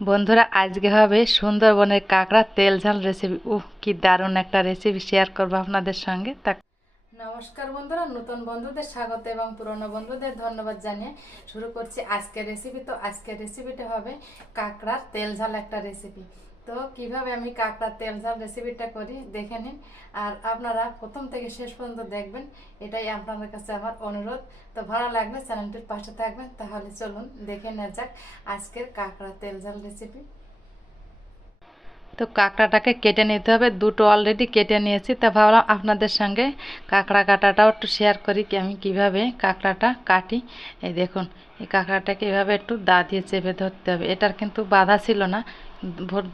বন্ধুরা, আজকে হবে সুন্দরবনের কাঁকড়া তেল ঝাল রেসিপি উহ, কি দারুণ একটা রেসিপি শেয়ার করব আপনাদের সঙ্গে। তা নমস্কার বন্ধুরা, নতুন বন্ধুদের স্বাগত এবং পুরনো বন্ধুদের ধন্যবাদ জানিয়ে শুরু করছি আজকের রেসিপি তো আজকের রেসিপিটা হবে কাঁকড়ার তেল ঝাল একটা রেসিপি তো কীভাবে আমি কাঁকড়ার তেল ঝাল রেসিপিটা করি, দেখে নিন। আর আপনারা প্রথম থেকে শেষ পর্যন্ত দেখবেন, এটাই আপনাদের কাছে আমার অনুরোধ। তো ভালো লাগবে চ্যানেলটির পাশে থাকবেন, তাহলে চলুন দেখে নেওয়া যাক আজকের কাঁকড়া তেল ঝাল রেসিপি তো কাঁকড়াটাকে কেটে নিতে হবে, দুটো অলরেডি কেটে নিয়েছি। তা ভাবলাম আপনাদের সঙ্গে কাঁকড়া কাটাটাও একটু শেয়ার করি কি আমি কীভাবে কাঁকড়াটা কাটি। এই দেখুন, এই কাঁকড়াটাকে এভাবে একটু দা দিয়ে চেপে ধরতে হবে। এটার কিন্তু বাধা ছিল না।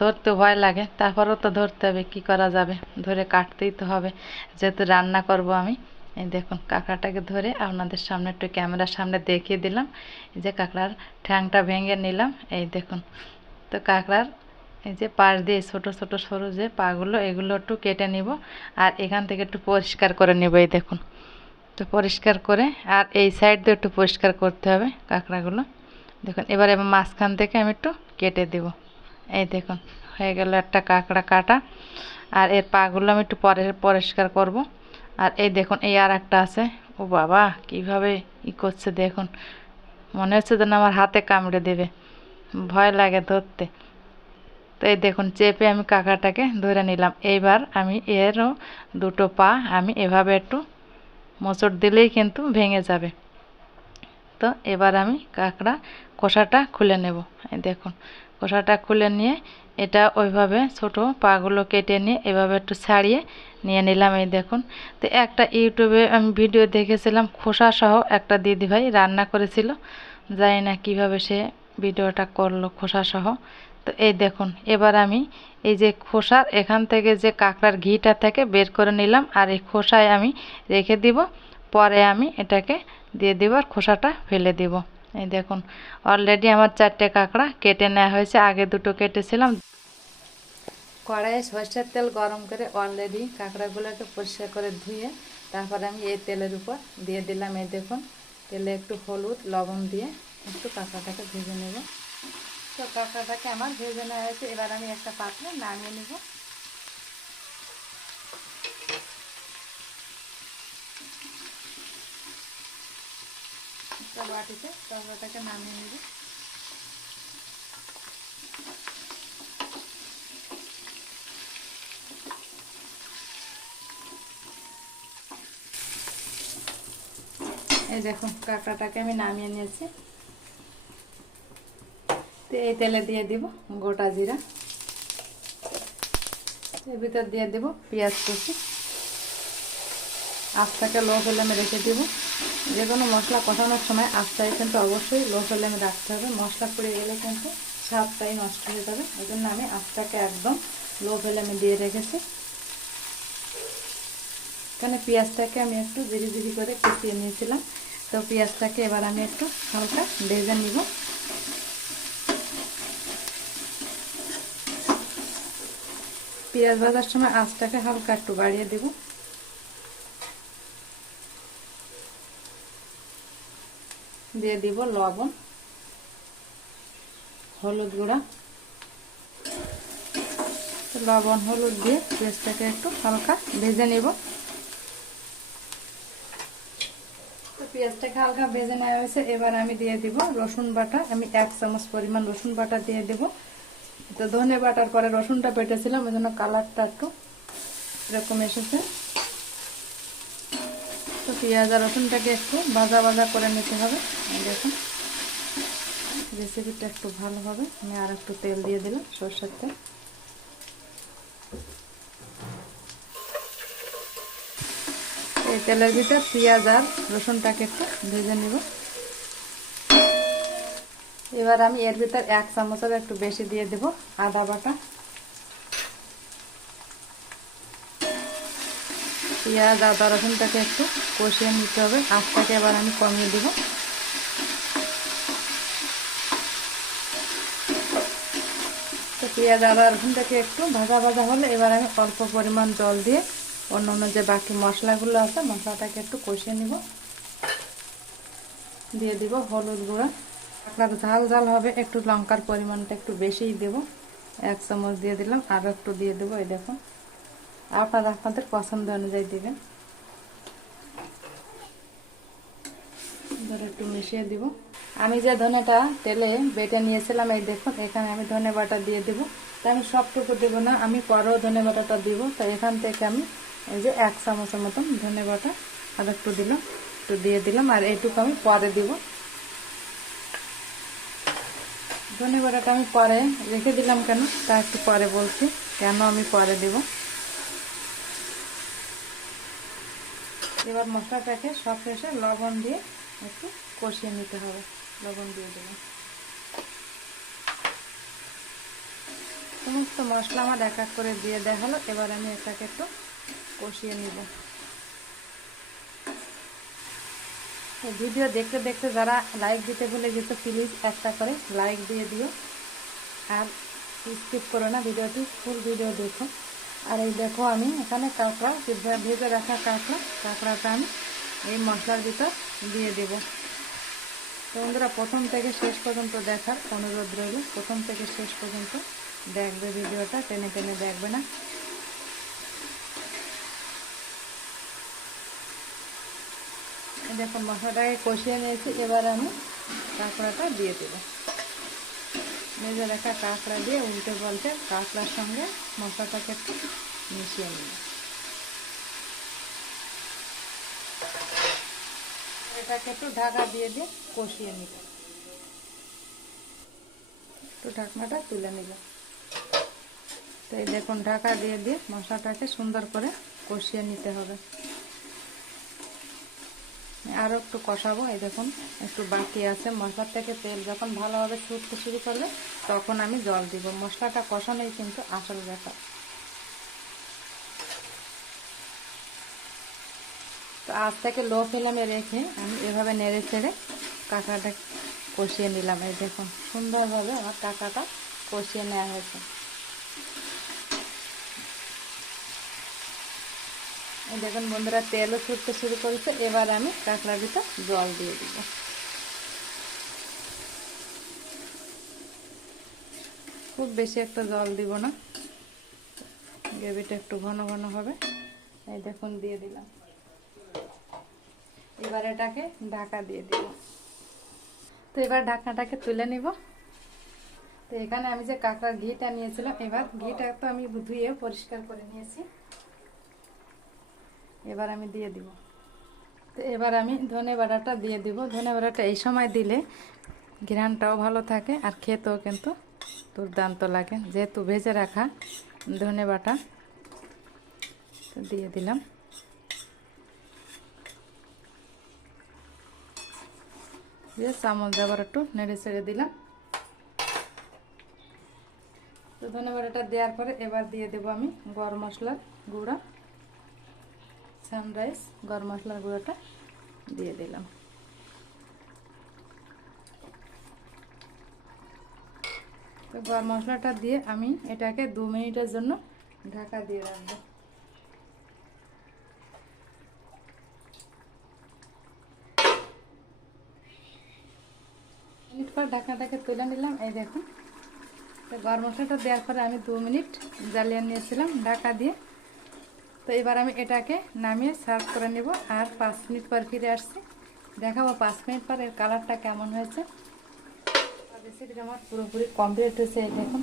ধরতে ভয় লাগে, তারপরেও তো ধরতে হবে, কি করা যাবে? ধরে কাটতেই তো হবে। যেহেতু রান্না করব আমি, এই দেখুন কাঁকড়াটাকে ধরে আপনাদের সামনে একটু ক্যামেরার সামনে দেখিয়ে দিলাম। যে কাঁকড়ার ঠ্যাংটা ভেঙে নিলাম, এই দেখুন। তো কাঁকড়ার এই যে পাশ দিয়ে ছোট ছোট, সরু যে পাগুলো, এগুলো একটু কেটে নিব আর এখান থেকে একটু পরিষ্কার করে নেব, এই দেখুন। তো পরিষ্কার করে আর এই সাইড দিয়ে একটু পরিষ্কার করতে হবে কাঁকড়াগুলো। দেখুন এবার এবার মাঝখান থেকে আমি একটু কেটে দেব। এই দেখুন, হয়ে গেল একটা কাঁকড়া কাটা। আর এর পাগুলো আমি একটু পরে পরিষ্কার করব। আর এই দেখুন, এই আর একটা আছে। ও বাবা, কীভাবে ই করছে দেখুন। মনে হচ্ছে যেন আমার হাতে কামড়ে দেবে। ভয় লাগে ধরতে। তো এই দেখুন, চেপে আমি কাঁকড়াটাকে ধরে নিলাম। এইবার আমি এরও দুটো পা আমি এভাবে একটু মোচড় দিলেই কিন্তু ভেঙে যাবে। তো এবার আমি কাঁকড়া কষাটা খুলে নেব। দেখুন কষাটা খুলে নিয়ে এটা ওইভাবে ছোট পাগুলো কেটে নিয়ে এভাবে একটু ছাড়িয়ে নিয়ে নিলাম, এই দেখুন। তো একটা ইউটিউবে আমি ভিডিও দেখেছিলাম, খোসা সহ একটা দিদিভাই রান্না করেছিল। জানি না কীভাবে সে ভিডিওটা করল, খোসা সহ। তো এই দেখুন, এবার আমি এই যে খোসার এখান থেকে যে কাঁকড়ার ঘিটা থেকে বের করে নিলাম আর এই খোসায় আমি রেখে দিব। পরে আমি এটাকে দিয়ে দিব আর খোসাটা ফেলে দিব। এই দেখুন অলরেডি আমার চারটে কাঁকড়া কেটে নেওয়া হয়েছে। আগে দুটো কেটেছিলাম। কড়াইয়ে সরষের তেল গরম করে অলরেডি কাঁকড়াগুলোকে পরিষ্কার করে ধুয়ে তারপরে আমি এই তেলের উপর দিয়ে দিলাম। এই দেখুন, তেলে একটু হলুদ, লবণ দিয়ে একটু কাঁকড়াটাকে ভেজে নেব। তো কাঁকড়াটাকে আমার ভেজে নেওয়া হয়েছে। এবার আমি একটা পাত্রে নামিয়ে নেব। বাটিতে কাঁকড়াটাকে নামিয়ে নেব। এই দেখুন কাঁকড়াটাকে আমি নামিয়ে নিয়েছি। তো এই তেলে দিয়ে দিব গোটা জিরা। এর ভিতর দিয়ে দেব পেঁয়াজ কুচি। আস্তাকে লো ফ্লেমে রেখে দিব। যে কোনো মশলা কষানোর সময় আস্তায় কিন্তু অবশ্যই লো ফ্লেমে রাখতে হবে। মশলা পুড়ে গেলে কিন্তু স্বাদটাই নষ্ট হয়ে যাবে। ওই জন্য আমি আস্তাকে একদম লো ফ্লেমে দিয়ে রেখেছি। এখানে পেঁয়াজটাকে আমি একটু ধীরে ধীরে করে কষিয়ে নিয়েছিলাম। তো পেঁয়াজটাকে এবার আমি একটু হালকা ভেজে নিব। পেঁয়াজ ভাজার সময় আঁচটাকে হালকা একটু বাড়িয়ে দেব। দিয়ে দিব লবণ, হলুদ গুঁড়া। লবণ, হলুদ দিয়ে পেঁয়াজটাকে একটু হালকা ভেজে নেব। তো পেঁয়াজটাকে হালকা ভেজে নেওয়া হয়েছে, এবার আমি দিয়ে দিব রসুন বাটা। আমি এক চামচ পরিমাণ রসুন বাটা দিয়ে দেবো। তো ধনে বাটার পরে রসুনটা পেটেছিলাম, ওই জন্য কালারটা একটু এরকম এসেছে। পেঁয়াজ আর রসুনটাকে একটু ভাজা ভাজা করে নিতে হবে। দেখুন রেসিপিটা একটু ভালো হবে। আমি আর একটু তেল দিয়ে দিলাম সর্ষের তেল। এই তেলের ভিতর পেঁয়াজ আর রসুনটাকে একটু ভেজে নিব। এবার আমি এর ভিতর এক চামচের একটু বেশি দিয়ে দেব আদা বাটা। পেঁয়াজ, আদা, রসুনটাকে একটু কষিয়ে নিতে হবে। আঁচটাকে এবার আমি কমিয়ে দেব। তো পেঁয়াজ, আদা, রসুনটাকে একটু ভাজা ভাজা হলে এবার আমি অল্প পরিমাণ জল দিয়ে অন্য অন্য যে বাকি মশলাগুলো আছে, মশলাটাকে একটু কষিয়ে নিব। দিয়ে দিব হলুদ গুঁড়া। কাঁকড়ার ঝাল ঝাল হবে, একটু লঙ্কার পরিমাণটা একটু বেশিই দেবো। এক চামচ দিয়ে দিলাম আর একটু দিয়ে দেবো, এই দেখুন। আপনারা আপনাদের পছন্দ অনুযায়ী দেবেন। ধরে একটু মিশিয়ে দিব। আমি যে ধনেটা তেলে বেটে নিয়েছিলাম, এই দেখুন, এখানে আমি ধনে বাটা দিয়ে দিব। তো আমি সবটুকু দেবো না, আমি পরেও ধনে বাটাটা দিব। তো এখান থেকে আমি এই যে এক চামচের মতন ধনে বাটা আর একটু দিলাম, একটু দিয়ে দিলাম, আর এইটুকু আমি পরে দিব। ধনে বাটাটা আমি পরে রেখে দিলাম কেন, তা একটু পরে বলছি, কেন আমি পরে দেব। এবার মশলাটাকে সব শেষে লবণ দিয়ে একটু কষিয়ে নিতে হবে। লবণ দিয়ে দেবেন সমস্ত মশলা আমার এক এক করে দিয়ে দেখাল এবার আমি এটাকে একটু কষিয়ে নিব। ভিডিও দেখতে দেখতে যারা লাইক দিতে ভুলে যেত প্লিজ একটা করে লাইক দিয়ে দিও। আর স্কিপ করো না, ভিডিওটি ফুল ভিডিও দেখো। আর এই দেখো আমি এখানে কাঁকড়া ভেজে রাখা কাঁকড়া, কাঁকড়াটা আমি এই মশলার ভিতর দিয়ে দেব। বন্ধুরা, প্রথম থেকে শেষ পর্যন্ত দেখার অনুরোধ রইল। প্রথম থেকে শেষ পর্যন্ত দেখবে ভিডিওটা, টেনে টেনে দেখবে না। দেখো, মশলাটাকে কষিয়ে নিয়েছি, এবার আমি কাঁকড়াটা দিয়ে দেবো। মেজে রাখা কাঁকড়া দিয়ে উল্টে পাল্টে কাঁকড়ার সঙ্গে মশলাটাকে একটু মিশিয়ে নিব এটাকে একটু ঢাকা দিয়ে দিয়ে কষিয়ে নিব একটু ঢাকনাটা তুলে নিব তো এই দেখুন, ঢাকা দিয়ে দিয়ে মশলাটাকে সুন্দর করে কষিয়ে নিতে হবে। আরও একটু কষাবো, এই দেখুন, একটু বাকি আছে। মশলার থেকে তেল যখন ভালোভাবে ছুটতে শুরু করবে, তখন আমি জল দিব। মশলাটা কষানোই কিন্তু আসল ব্যাপার। তো আজ থেকে লো ফ্লেমে রেখে আমি এভাবে নেড়ে ছেড়ে কাঁকড়াটা কষিয়ে নিলাম। এই দেখুন, সুন্দরভাবে আমার কাঁকড়াটা কষিয়ে নেওয়া হয়েছে। দেখুন বন্ধুরা, তেলও ছুটতে শুরু করেছে। এবার আমি কাঁকড়ার ভিতর জল দিয়ে দিব। খুব বেশি একটা জল দিব না। গ্রেভিটা একটু ঘন ঘন হবে। এই দেখুন, দিয়ে দিলাম। এবার এটাকে ঢাকা দিয়ে দিব। তো এবার ঢাকনাটাকে তুলে নিব। তো এখানে আমি যে কাঁকড়ার ঘিটা নিয়েছিলাম, এবার ঘিটা তো আমি ধুয়ে পরিষ্কার করে নিয়েছি। এবার আমি দিয়ে দিব। তো এবার আমি ধনে বাটাটা দিয়ে দিব। ধনে বাটাটা এই সময় দিলে ঘ্রানটাও ভালো থাকে আর খেতেও কিন্তু দুর্দান্ত লাগে। যেহেতু ভেজে রাখা ধনে বাটা, তো দিয়ে দিলাম। দিয়ে চামচ আবার একটু নেড়ে ছেড়ে দিলাম। তো ধনে বাটাটা দেওয়ার পরে এবার দিয়ে দেবো আমি গরম মশলার গুঁড়া। সানরাইস গরম মশলার গুঁড়োটা দিয়ে দিলাম। তো গরম মশলাটা দিয়ে আমি এটাকে দু মিনিটের জন্য ঢাকা দিয়ে রাখব। মিনিট পর তুলে নিলাম, এই দেখুন। তো গরম মশলাটা দেওয়ার পরে আমি দু মিনিট জ্বালিয়ে নিয়েছিলাম, ঢাকা দিয়ে। তো এবার আমি এটাকে নামিয়ে সার্ভ করে নেব আর পাঁচ মিনিট পর ফিরে আসছি। দেখাবো পাঁচ মিনিট পর এর কালারটা কেমন হয়েছে। রেসিপিটা আমার পুরোপুরি কমপ্লিট হয়েছে, এই দেখুন।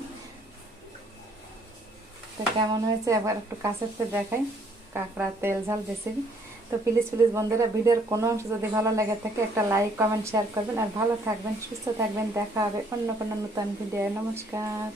তো কেমন হয়েছে, এবার একটু কাছের থেকে দেখাই। কাঁকড়া, তেল, ঝাল রেসিপি তো প্লিজ প্লিজ বন্ধুরা, ভিডিওর কোনো অংশ যদি ভালো লাগে থাকে, একটা লাইক কমেন্ট শেয়ার করবেন। আর ভালো থাকবেন, সুস্থ থাকবেন, দেখা হবে অন্য কোনো নতুন ভিডিও নমস্কার।